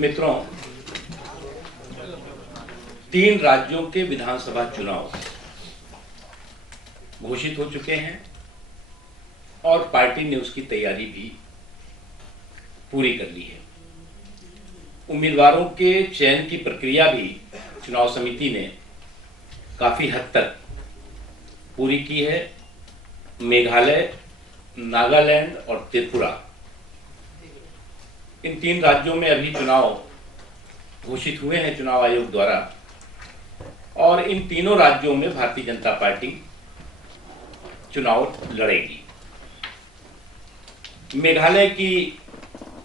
मित्रों, 3 राज्यों के विधानसभा चुनाव घोषित हो चुके हैं और पार्टी ने उसकी तैयारी भी पूरी कर ली है। उम्मीदवारों के चयन की प्रक्रिया भी चुनाव समिति ने काफी हद तक पूरी की है। मेघालय, नागालैंड और त्रिपुरा, इन 3 राज्यों में अभी चुनाव घोषित हुए हैं चुनाव आयोग द्वारा, और इन तीनों राज्यों में भारतीय जनता पार्टी चुनाव लड़ेगी। मेघालय की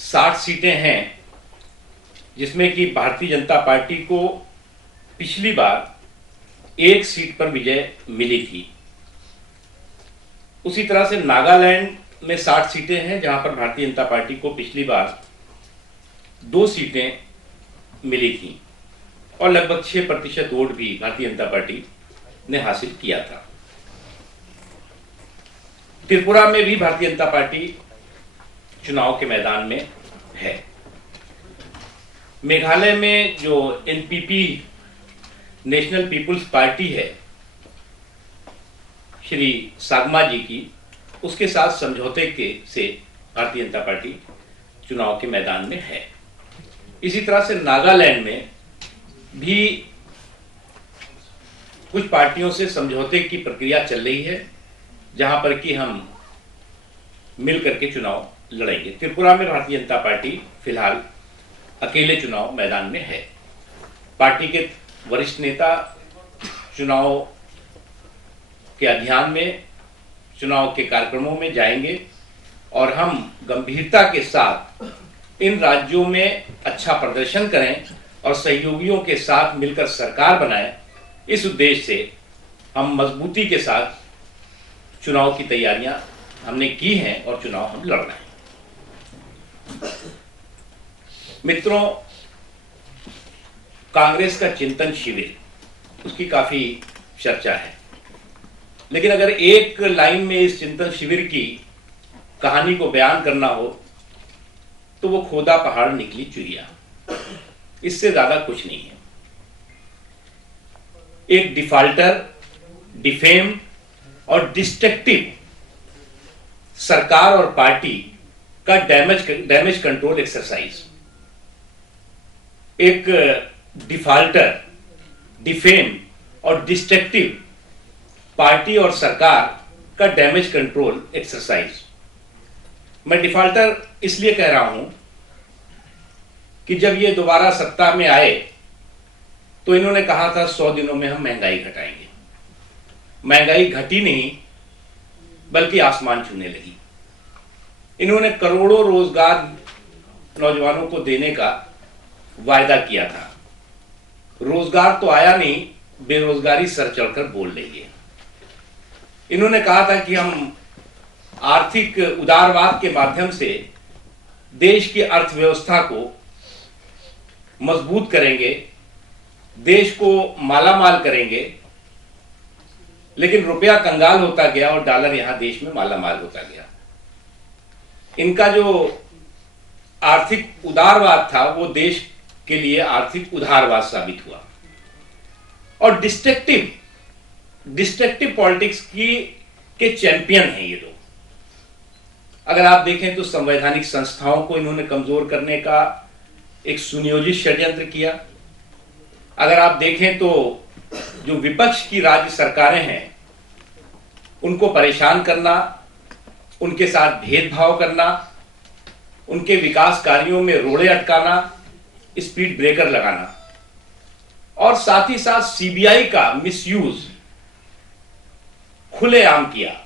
60 सीटें हैं, जिसमें कि भारतीय जनता पार्टी को पिछली बार 1 सीट पर विजय मिली थी। उसी तरह से नागालैंड में 60 सीटें हैं, जहां पर भारतीय जनता पार्टी को पिछली बार 2 सीटें मिली थी और लगभग 6% वोट भी भारतीय जनता पार्टी ने हासिल किया था। त्रिपुरा में भी भारतीय जनता पार्टी चुनाव के मैदान में है। मेघालय में जो एनपीपी, नेशनल पीपुल्स पार्टी है, श्री सागमा जी की, उसके साथ समझौते से भारतीय जनता पार्टी चुनाव के मैदान में है। इसी तरह से नागालैंड में भी कुछ पार्टियों से समझौते की प्रक्रिया चल रही है, जहां पर कि हम मिलकर के चुनाव लड़ेंगे। त्रिपुरा में भारतीय जनता पार्टी फिलहाल अकेले चुनाव मैदान में है। पार्टी के वरिष्ठ नेता चुनाव के अभियान में, चुनाव के कार्यक्रमों में जाएंगे और हम गंभीरता के साथ इन राज्यों में अच्छा प्रदर्शन करें और सहयोगियों के साथ मिलकर सरकार बनाएं। इस उद्देश्य से हम मजबूती के साथ चुनाव की तैयारियां हमने की हैं और चुनाव हम लड़ रहे हैं। मित्रों, कांग्रेस का चिंतन शिविर, उसकी काफी चर्चा है, लेकिन अगर एक लाइन में इस चिंतन शिविर की कहानी को बयान करना हो तो वो खोदा पहाड़ निकली चुहिया, इससे ज्यादा कुछ नहीं है। एक डिफाल्टर, डिफेम और डिस्ट्रक्टिव सरकार और पार्टी का डैमेज कंट्रोल एक्सरसाइज। एक डिफाल्टर, डिफेम और डिस्ट्रक्टिव पार्टी और सरकार का डैमेज कंट्रोल एक्सरसाइज। मैं डिफाल्टर इसलिए कह रहा हूं कि जब ये दोबारा सत्ता में आए तो इन्होंने कहा था 100 दिनों में हम महंगाई घटाएंगे। महंगाई घटी नहीं, बल्कि आसमान छूने लगी। इन्होंने करोड़ों रोजगार नौजवानों को देने का वायदा किया था। रोजगार तो आया नहीं, बेरोजगारी सर चढ़कर बोल रही है। इन्होंने कहा था कि हम आर्थिक उदारवाद के माध्यम से देश की अर्थव्यवस्था को मजबूत करेंगे, देश को मालामाल करेंगे, लेकिन रुपया कंगाल होता गया और डॉलर यहां देश में मालामाल होता गया। इनका जो आर्थिक उदारवाद था वो देश के लिए आर्थिक उदारवाद साबित हुआ। और डिस्ट्रक्टिव पॉलिटिक्स के चैंपियन हैं ये लोग। अगर आप देखें तो संवैधानिक संस्थाओं को इन्होंने कमजोर करने का एक सुनियोजित षड्यंत्र किया। अगर आप देखें तो जो विपक्ष की राज्य सरकारें हैं, उनको परेशान करना, उनके साथ भेदभाव करना, उनके विकास कार्यों में रोड़े अटकाना, स्पीड ब्रेकर लगाना, और साथ ही साथ सीबीआई का मिसयूज खुलेआम किया।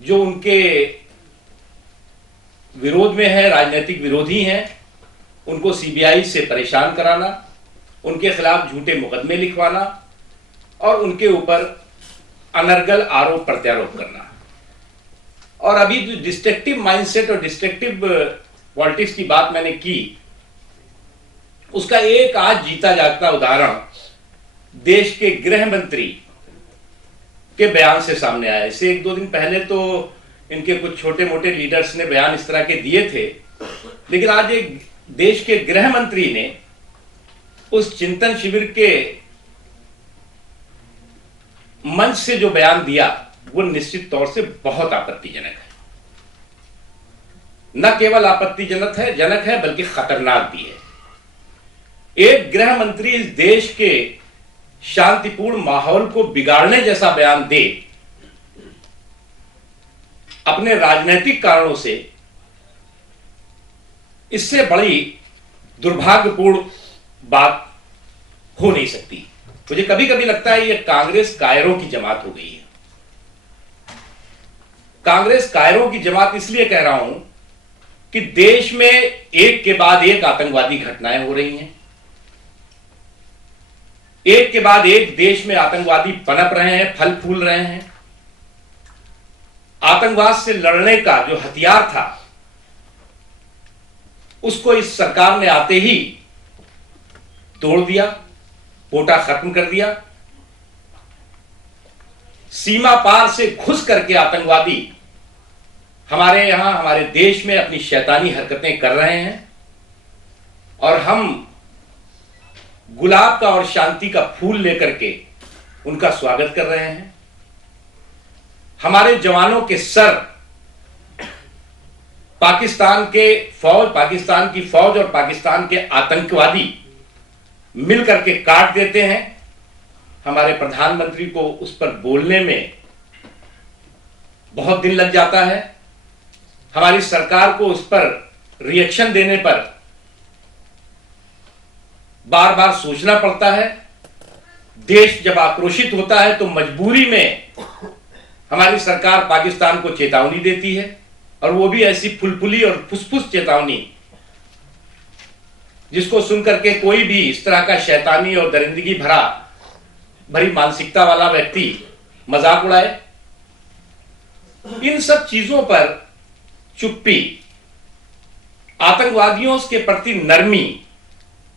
जो उनके विरोध में है, राजनीतिक विरोधी हैं, उनको सीबीआई से परेशान कराना, उनके खिलाफ झूठे मुकदमे लिखवाना और उनके ऊपर अनर्गल आरोप प्रत्यारोप करना। और अभी जो डिस्ट्रक्टिव माइंडसेट और डिस्ट्रक्टिव पॉलिटिक्स की बात मैंने की, उसका एक आज जीता जागता उदाहरण देश के गृह मंत्री के बयान से सामने आया। इससे 1-2 दिन पहले तो इनके कुछ छोटे मोटे लीडर्स ने बयान इस तरह के दिए थे, लेकिन आज एक देश के गृह मंत्री ने उस चिंतन शिविर के मंच से जो बयान दिया वो निश्चित तौर से बहुत आपत्तिजनक है। न केवल आपत्तिजनक है बल्कि खतरनाक भी है। एक गृह मंत्री इस देश के शांतिपूर्ण माहौल को बिगाड़ने जैसा बयान दे अपने राजनीतिक कारणों से, इससे बड़ी दुर्भाग्यपूर्ण बात हो नहीं सकती। मुझे कभी कभी लगता है ये कांग्रेस कायरों की जमात हो गई है। कांग्रेस कायरों की जमात इसलिए कह रहा हूं कि देश में एक के बाद एक आतंकवादी घटनाएं हो रही हैं, एक के बाद एक देश में आतंकवादी पनप रहे हैं, फल फूल रहे हैं। आतंकवाद से लड़ने का जो हथियार था उसको इस सरकार ने आते ही तोड़ दिया, पोटा खत्म कर दिया। सीमा पार से घुस करके आतंकवादी हमारे यहां, हमारे देश में अपनी शैतानी हरकतें कर रहे हैं और हम गुलाब का और शांति का फूल लेकर के उनका स्वागत कर रहे हैं। हमारे जवानों के सर पाकिस्तान की फौज और पाकिस्तान के आतंकवादी मिलकर के काट देते हैं। हमारे प्रधानमंत्री को उस पर बोलने में बहुत दिन लग जाता है, हमारी सरकार को उस पर रिएक्शन देने पर बार बार सोचना पड़ता है। देश जब आक्रोशित होता है तो मजबूरी में हमारी सरकार पाकिस्तान को चेतावनी देती है, और वो भी ऐसी फुलफुली और फुसफुस चेतावनी जिसको सुनकर के कोई भी इस तरह का शैतानी और दरिंदगी भरी मानसिकता वाला व्यक्ति मजाक उड़ाए। इन सब चीजों पर चुप्पी, आतंकवादियों के प्रति नरमी,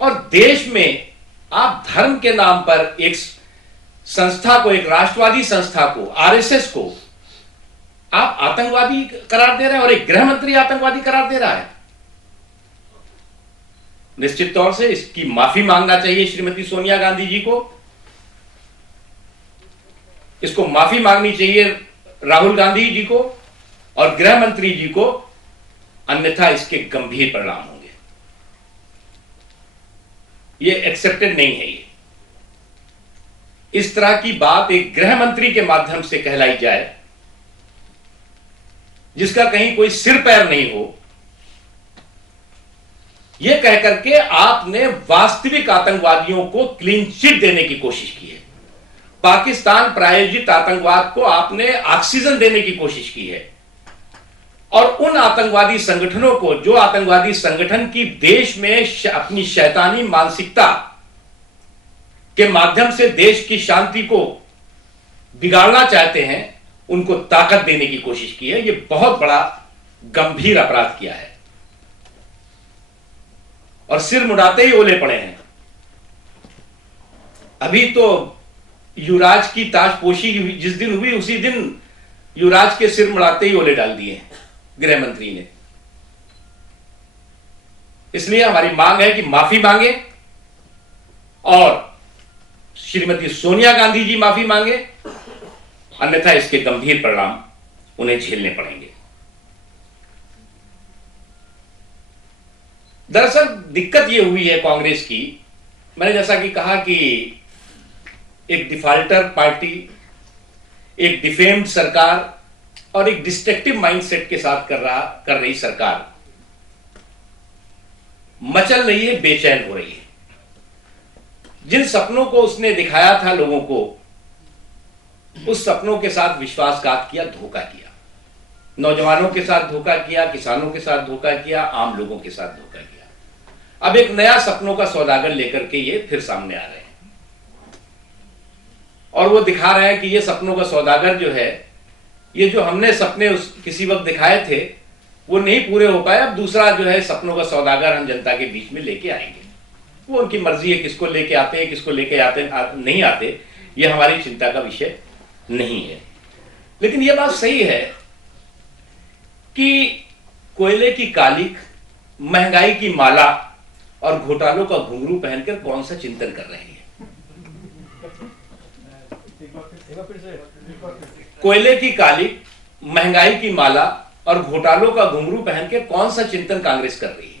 और देश में आप धर्म के नाम पर एक संस्था को, एक राष्ट्रवादी संस्था को, आरएसएस को आप आतंकवादी करार दे रहे हैं और एक गृह मंत्री आतंकवादी करार दे रहा है। निश्चित तौर से इसकी माफी मांगना चाहिए श्रीमती सोनिया गांधी जी को, इसको माफी मांगनी चाहिए राहुल गांधी जी को और गृह मंत्री जी को, अन्यथा इसके गंभीर परिणाम होंगे। ये एक्सेप्टेड नहीं है। ये इस तरह की बात एक गृह मंत्री के माध्यम से कहलाई जाए जिसका कहीं कोई सिर पैर नहीं हो, यह कहकर के आपने वास्तविक आतंकवादियों को क्लीन चिट देने की कोशिश की है। पाकिस्तान प्रायोजित आतंकवाद को आपने ऑक्सीजन देने की कोशिश की है, और उन आतंकवादी संगठनों को, जो आतंकवादी संगठन की देश में अपनी शैतानी मानसिकता के माध्यम से देश की शांति को बिगाड़ना चाहते हैं, उनको ताकत देने की कोशिश की है। यह बहुत बड़ा गंभीर अपराध किया है और सिर मुड़ाते ही ओले पड़े हैं। अभी तो युवराज की ताजपोशी जिस दिन हुई उसी दिन युवराज के सिर मुड़ाते ही ओले डाल दिए गृह मंत्री ने। इसलिए हमारी मांग है कि माफी मांगे और श्रीमती सोनिया गांधी जी माफी मांगे, अन्यथा इसके गंभीर परिणाम उन्हें झेलने पड़ेंगे। दरअसल दिक्कत यह हुई है कांग्रेस की, मैंने जैसा कि कहा कि एक डिफाल्टर पार्टी, एक डिफेम्ड सरकार और एक डिस्ट्रक्टिव माइंडसेट के साथ कर रही सरकार मचल रही है, बेचैन हो रही है। जिन सपनों को उसने दिखाया था लोगों को, उस सपनों के साथ विश्वासघात किया, धोखा किया। नौजवानों के साथ धोखा किया, किसानों के साथ धोखा किया, आम लोगों के साथ धोखा किया। अब एक नया सपनों का सौदागर लेकर के ये फिर सामने आ रहे हैं और वो दिखा रहा है कि ये सपनों का सौदागर जो है, ये जो हमने सपने किसी वक्त दिखाए थे वो नहीं पूरे हो पाए। अब दूसरा जो है सपनों का सौदागर हम जनता के बीच में लेके आएंगे। वो उनकी मर्जी है, किसको लेके आते हैं, किसको लेके नहीं आते, ये हमारी चिंता का विषय नहीं है। लेकिन ये बात सही है कि कोयले की कालिख महंगाई की माला और घोटालों का घुंघरू पहनकर कौन सा चिंतन कर रहे हैं? कोयले की काली, महंगाई की माला और घोटालों का घुंघरू पहन के कौन सा चिंतन कांग्रेस कर रही है?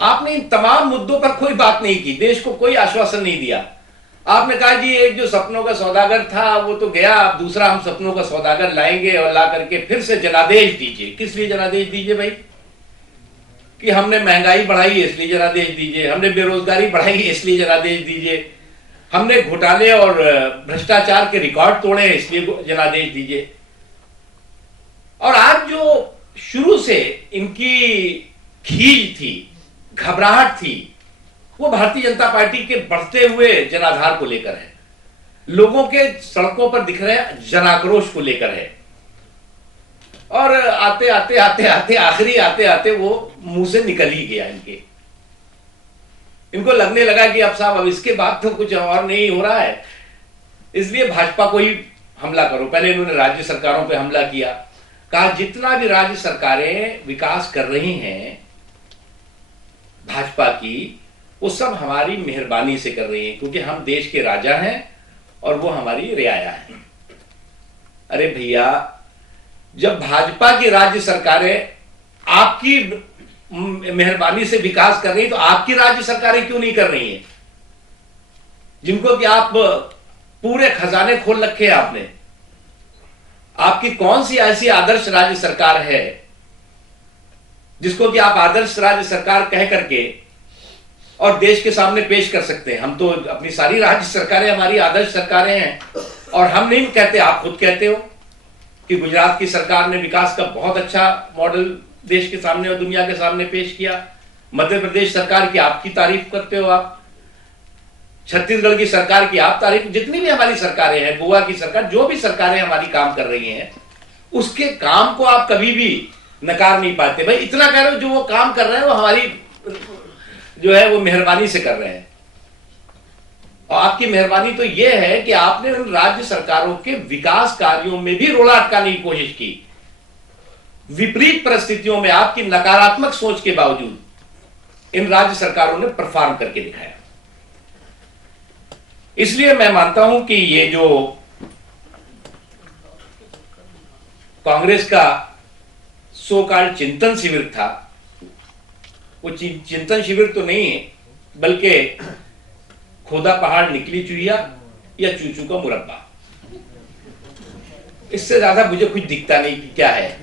आपने इन तमाम मुद्दों पर कोई बात नहीं की, देश को कोई आश्वासन नहीं दिया। आपने कहा जी एक जो सपनों का सौदागर था वो तो गया, अब दूसरा हम सपनों का सौदागर लाएंगे और ला करके फिर से जनादेश दीजिए। किस लिए जनादेश दीजिए भाई? कि हमने महंगाई बढ़ाई है इसलिए जनादेश दीजिए, हमने बेरोजगारी बढ़ाई है इसलिए जनादेश दीजिए, हमने घोटाले और भ्रष्टाचार के रिकॉर्ड तोड़े हैं इसलिए जनादेश दीजिए। और आज जो शुरू से इनकी खीज थी, घबराहट थी, वो भारतीय जनता पार्टी के बढ़ते हुए जनाधार को लेकर है, लोगों के सड़कों पर दिख रहे जनाक्रोश को लेकर है। और आते आते आते आते आखिरी आते आते वो मुंह से निकल ही गया इनको लगने लगा कि अब साहब अब इसके बाद तो कुछ और नहीं हो रहा है, इसलिए भाजपा को ही हमला करो। पहले इन्होंने राज्य सरकारों पे हमला किया, कहा जितना भी राज्य सरकारें विकास कर रही हैं भाजपा की, वो सब हमारी मेहरबानी से कर रही हैं, क्योंकि हम देश के राजा हैं और वो हमारी रियाया है। अरे भैया, जब भाजपा की राज्य सरकारें आपकी मेहरबानी से विकास कर रही है तो आपकी राज्य सरकारें क्यों नहीं कर रही हैं, जिनको कि आप पूरे खजाने खोल रखे हैं आपने? आपकी कौन सी ऐसी आदर्श राज्य सरकार है जिसको कि आप आदर्श राज्य सरकार कह करके और देश के सामने पेश कर सकते हैं? हम तो अपनी सारी राज्य सरकारें हमारी आदर्श सरकारें हैं, और हम नहीं कहते, आप खुद कहते हो कि गुजरात की सरकार ने विकास का बहुत अच्छा मॉडल देश के सामने और दुनिया के सामने पेश किया। मध्य प्रदेश सरकार की आपकी तारीफ करते हो आप, छत्तीसगढ़ की सरकार की आप तारीफ, जितनी भी हमारी सरकारें हैं, गोवा की सरकार, जो भी सरकारें हमारी काम कर रही हैं, उसके काम को आप कभी भी नकार नहीं पाते। भाई इतना कह रहे हो जो वो काम कर रहे हैं वो हमारी जो है वो मेहरबानी से कर रहे हैं। और आपकी मेहरबानी तो यह है कि आपने उन राज्य सरकारों के विकास कार्यों में भी रोड़ा अटकाने की कोशिश की। विपरीत परिस्थितियों में आपकी नकारात्मक सोच के बावजूद इन राज्य सरकारों ने परफॉर्म करके दिखाया। इसलिए मैं मानता हूं कि ये जो कांग्रेस का सो कॉल्ड चिंतन शिविर था, वो चिंतन शिविर तो नहीं है, बल्कि खोदा पहाड़ निकली चुहिया या चूचू का मुरब्बा। इससे ज्यादा मुझे कुछ दिखता नहीं कि क्या है।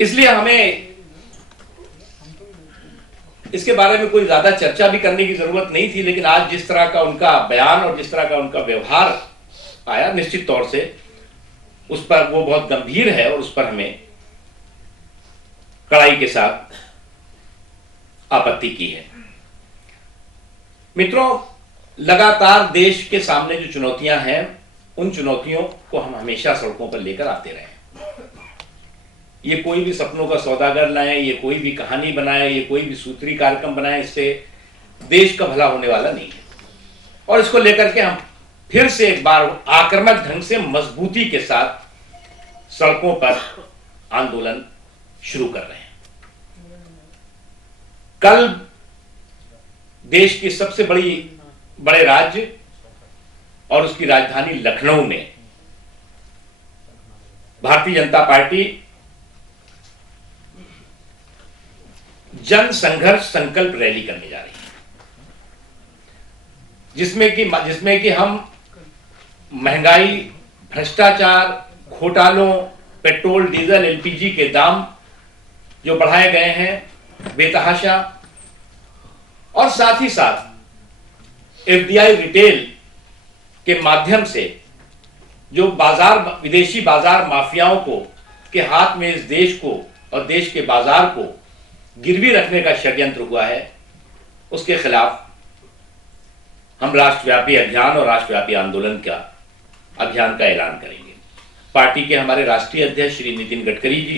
इसलिए हमें इसके बारे में कोई ज्यादा चर्चा भी करने की जरूरत नहीं थी, लेकिन आज जिस तरह का उनका बयान और जिस तरह का उनका व्यवहार आया, निश्चित तौर से उस पर वो बहुत गंभीर है और उस पर हमें कड़ाई के साथ आपत्ति की है। मित्रों, लगातार देश के सामने जो चुनौतियां हैं, उन चुनौतियों को हम हमेशा सड़कों पर लेकर आते रहे। ये कोई भी सपनों का सौदागर लाए, ये कोई भी कहानी बनाए, ये कोई भी सूत्री कार्यक्रम बनाए, इससे देश का भला होने वाला नहीं है। और इसको लेकर के हम फिर से एक बार आक्रामक ढंग से मजबूती के साथ सड़कों पर आंदोलन शुरू कर रहे हैं। कल देश की सबसे बड़े राज्य और उसकी राजधानी लखनऊ में भारतीय जनता पार्टी जन संघर्ष संकल्प रैली करने जा रही है, जिसमें कि हम महंगाई, भ्रष्टाचार, घोटालों, पेट्रोल, डीजल, एलपीजी के दाम जो बढ़ाए गए हैं बेतहाशा, और साथ ही साथ एफडीआई रिटेल के माध्यम से जो विदेशी बाजार माफियाओं को के हाथ में इस देश को और देश के बाजार को गिरवी रखने का षड्यंत्र हुआ है, उसके खिलाफ हम राष्ट्रव्यापी अभियान और राष्ट्रव्यापी आंदोलन का अभियान का ऐलान करेंगे। पार्टी के हमारे राष्ट्रीय अध्यक्ष श्री नितिन गडकरी जी,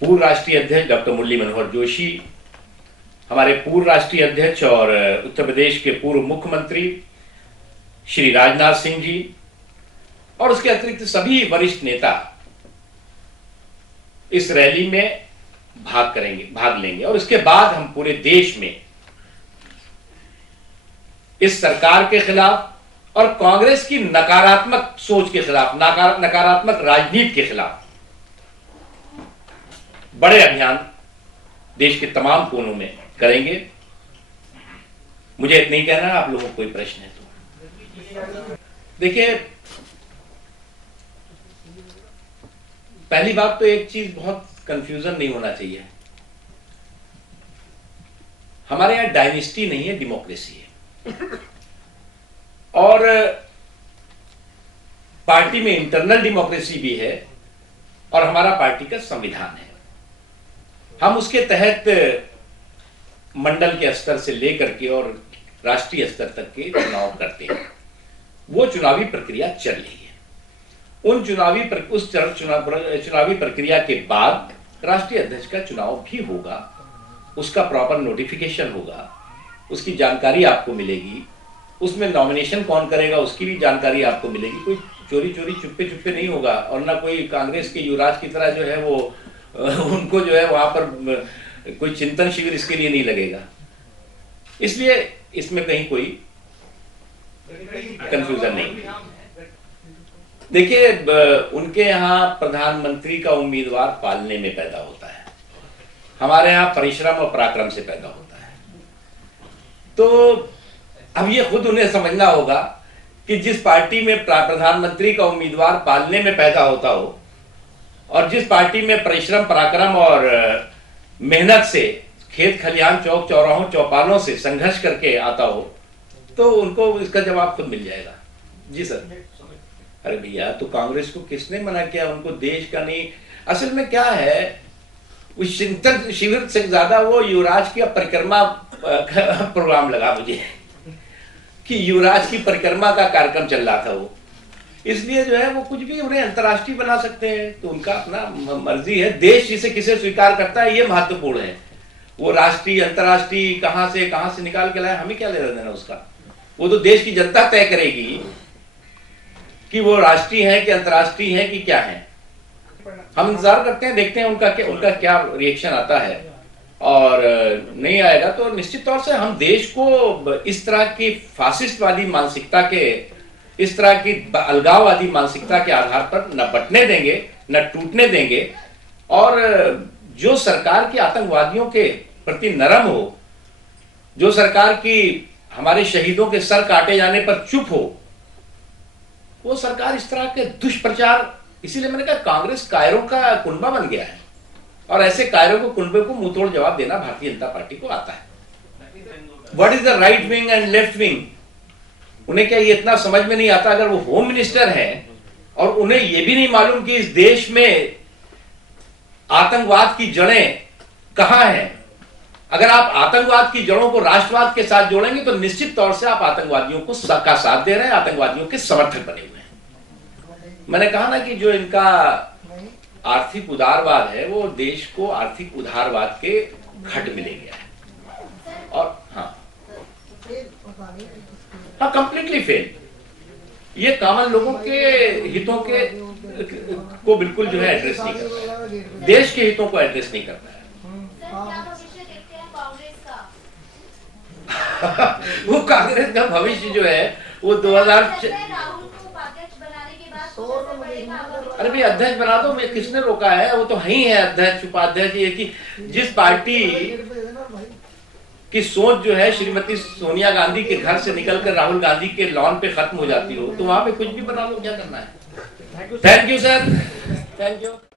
पूर्व राष्ट्रीय अध्यक्ष डॉक्टर मुरली मनोहर जोशी, हमारे पूर्व राष्ट्रीय अध्यक्ष और उत्तर प्रदेश के पूर्व मुख्यमंत्री श्री राजनाथ सिंह जी, और उसके अतिरिक्त सभी वरिष्ठ नेता इस रैली में भाग लेंगे और उसके बाद हम पूरे देश में इस सरकार के खिलाफ और कांग्रेस की नकारात्मक सोच के खिलाफ, नकारात्मक राजनीति के खिलाफ बड़े अभियान देश के तमाम कोनों में करेंगे। मुझे इतना ही कहना है, आप लोगों को कोई प्रश्न है तो देखिए, पहली बात तो एक चीज बहुत कंफ्यूजन नहीं होना चाहिए। हमारे यहां डायनेस्टी नहीं है, डेमोक्रेसी है। और पार्टी में इंटरनल डेमोक्रेसी भी है और हमारा पार्टी का संविधान है। हम उसके तहत मंडल के स्तर से लेकर के और राष्ट्रीय स्तर तक के चुनाव करते हैं। वो चुनावी प्रक्रिया चल रही है। उन चुनावी प्रक्रिया के बाद राष्ट्रीय अध्यक्ष का चुनाव भी होगा, उसका प्रॉपर नोटिफिकेशन होगा, उसकी जानकारी आपको मिलेगी, उसमें नॉमिनेशन कौन करेगा उसकी भी जानकारी आपको मिलेगी। कोई चोरी चोरी चुप्पे चुप्पे नहीं होगा और ना कोई कांग्रेस के युवराज की तरह जो है वो उनको जो है वहां पर कोई चिंतन शिविर इसके लिए नहीं लगेगा। इसलिए इसमें कहीं कोई कंफ्यूजन नहीं। देखिए, उनके यहां प्रधानमंत्री का उम्मीदवार पालने में पैदा होता है, हमारे यहां परिश्रम और पराक्रम से पैदा होता है। तो अब ये खुद उन्हें समझना होगा कि जिस पार्टी में प्रधानमंत्री का उम्मीदवार पालने में पैदा होता हो और जिस पार्टी में परिश्रम, पराक्रम और मेहनत से खेत खलिहान, चौक चौराहों, चौपालों से संघर्ष करके आता हो, तो उनको इसका जवाब खुद मिल जाएगा। जी सर। अरे भैया, तो कांग्रेस को किसने मना किया? उनको देश का नहीं, असल में क्या है, उस चिंतन शिविर से ज्यादा वो युवराज की परिक्रमा प्रोग्राम लगा मुझे कि युवराज की परिक्रमा का कार्यक्रम चल रहा था वो। इसलिए जो है वो कुछ भी उन्हें अंतर्राष्ट्रीय बना सकते हैं, तो उनका अपना मर्जी है। देश जिसे किसे स्वीकार करता है ये महत्वपूर्ण है। वो राष्ट्रीय, अंतर्राष्ट्रीय कहां से निकाल के लाए, हमें क्या लेना देना उसका? वो तो देश की जनता तय करेगी कि वो राष्ट्रीय है कि अंतर्राष्ट्रीय है कि क्या है। हम इंतजार करते हैं, देखते हैं उनका क्या रिएक्शन आता है। और नहीं आएगा तो निश्चित तौर से हम देश को इस तरह की फासिस्टवादी मानसिकता के, इस तरह की अलगाववादी मानसिकता के आधार पर न बंटने देंगे, न टूटने देंगे। और जो सरकार की आतंकवादियों के प्रति नरम हो, जो सरकार की हमारे शहीदों के सर काटे जाने पर चुप हो, वो सरकार इस तरह के दुष्प्रचार, इसीलिए मैंने कहा कांग्रेस कायरों का कुनबा बन गया है और ऐसे कायरों को, कुनबे को मुंहतोड़ जवाब देना भारतीय जनता पार्टी को आता है। What is the right wing and left wing? उन्हें क्या ये इतना समझ में नहीं आता? अगर वो होम मिनिस्टर हैं और उन्हें ये भी नहीं मालूम कि इस देश में आतंकवाद की जड़ें कहां हैं। अगर आप आतंकवाद की जड़ों को राष्ट्रवाद के साथ जोड़ेंगे तो निश्चित तौर से आप आतंकवादियों को का साथ दे रहे हैं, आतंकवादियों के समर्थक बने हुए हैं। मैंने कहा ना कि जो इनका आर्थिक उदारवाद है वो देश को आर्थिक उदारवाद के घट में ले गया है। और हाँ, कंप्लीटली फेल। ये कॉमन लोगों के हितों के को बिल्कुल जो है एड्रेस नहीं करता है, देश के हितों को एड्रेस नहीं करता है। वो कांग्रेस का भविष्य जो है वो 2000, अरे भाई अध्यक्ष बना दो, मैं किसने रोका है? वो तो ही है अध्यक्ष, उपाध्यक्ष। ये कि जिस पार्टी की सोच जो है श्रीमती सोनिया गांधी के घर से निकलकर राहुल गांधी के लॉन पे खत्म हो जाती हो, तो वहां पे कुछ भी बना लो, क्या करना है? Thank you sir, thank you.